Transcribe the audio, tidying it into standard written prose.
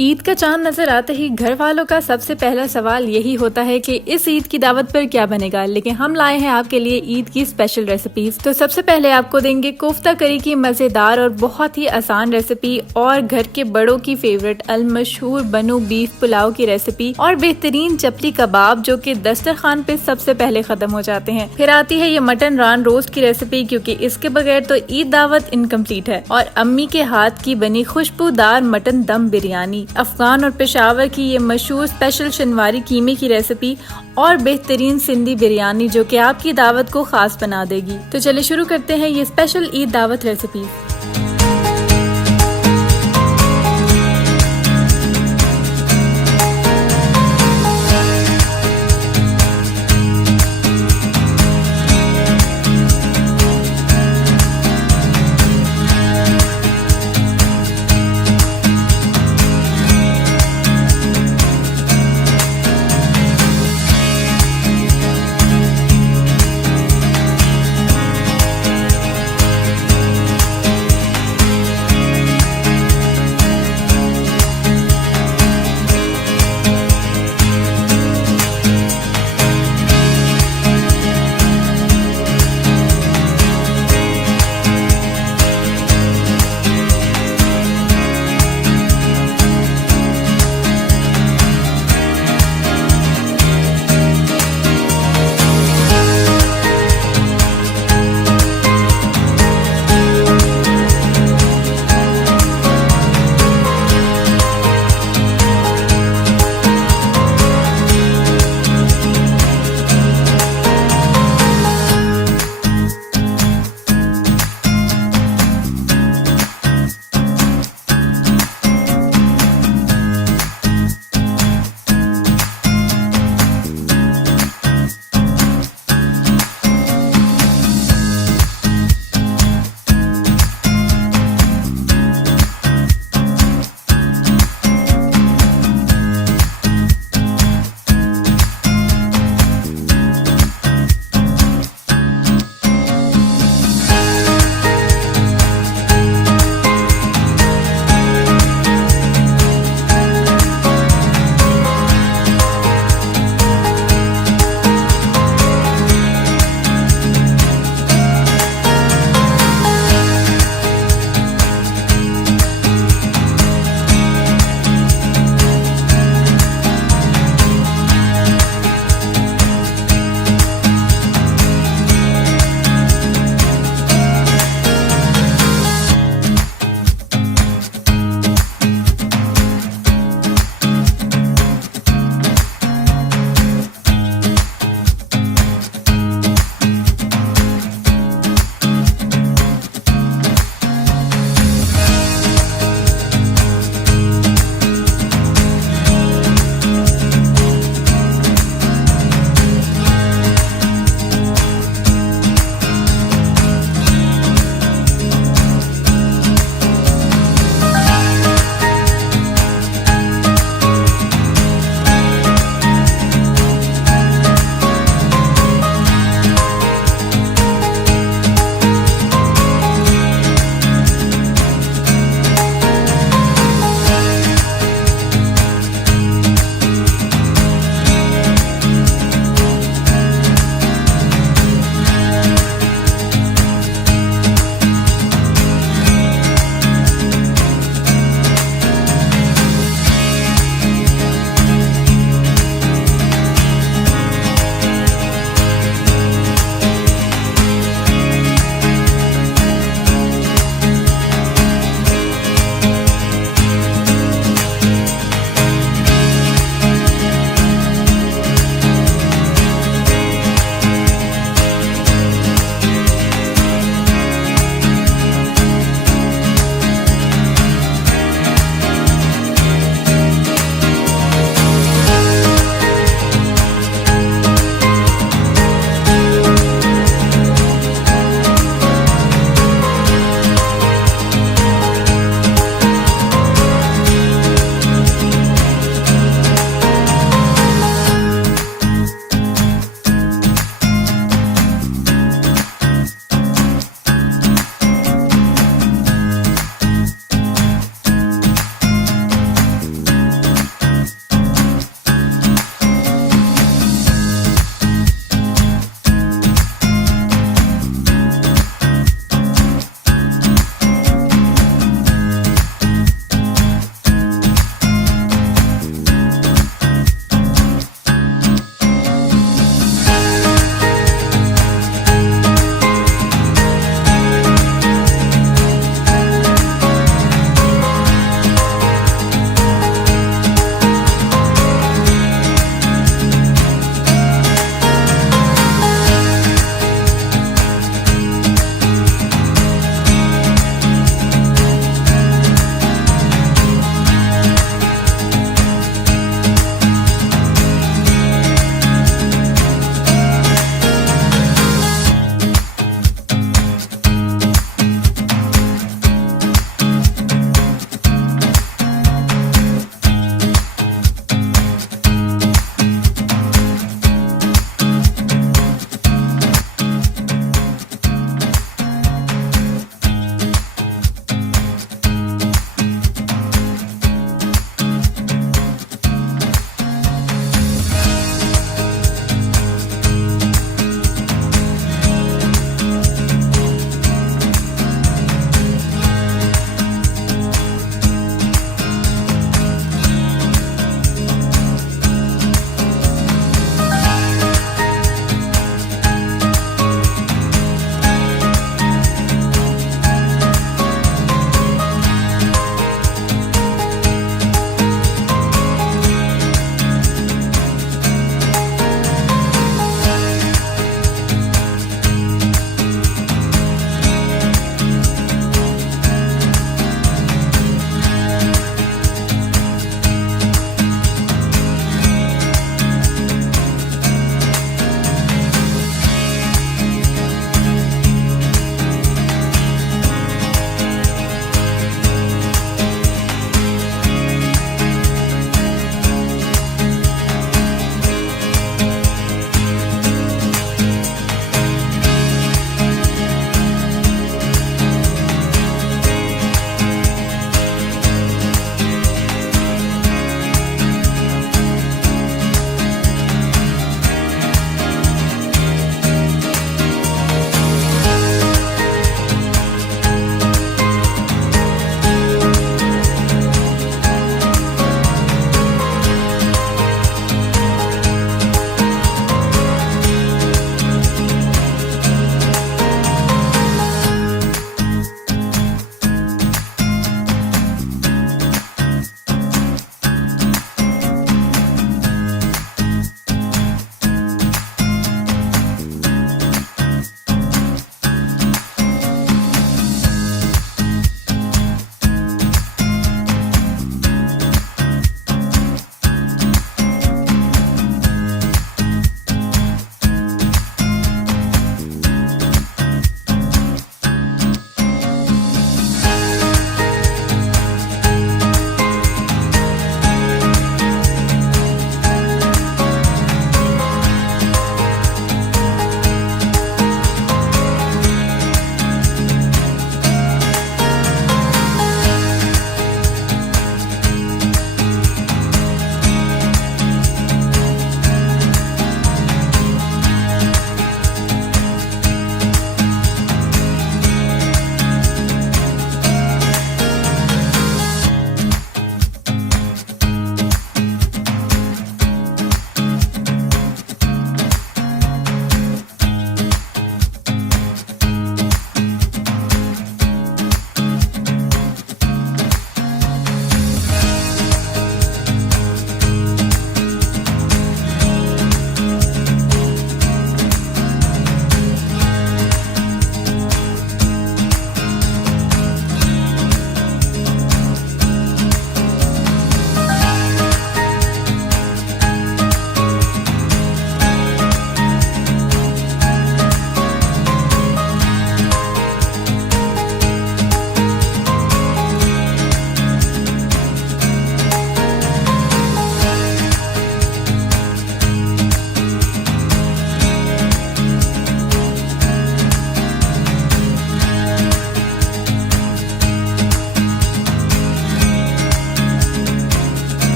ईद का चांद नजर आते ही घर वालों का सबसे पहला सवाल यही होता है कि इस ईद की दावत पर क्या बनेगा। लेकिन हम लाए हैं आपके लिए ईद की स्पेशल रेसिपीज। तो सबसे पहले आपको देंगे कोफ्ता करी की मजेदार और बहुत ही आसान रेसिपी, और घर के बड़ों की फेवरेट अल मशहूर बनू बीफ पुलाव की रेसिपी, और बेहतरीन चपली कबाब जो कि दस्तरखान पे सबसे पहले खत्म हो जाते हैं। फिर आती है ये मटन रान रोस्ट की रेसिपी, क्योंकि इसके बगैर तो ईद दावत इनकम्प्लीट है। और अम्मी के हाथ की बनी खुशबूदार मटन दम बिरयानी, अफगान और पेशावर की ये मशहूर स्पेशल शनवारी कीमे की रेसिपी, और बेहतरीन सिंधी बिरयानी जो कि आपकी दावत को खास बना देगी। तो चलिए शुरू करते हैं ये स्पेशल ईद दावत रेसिपी।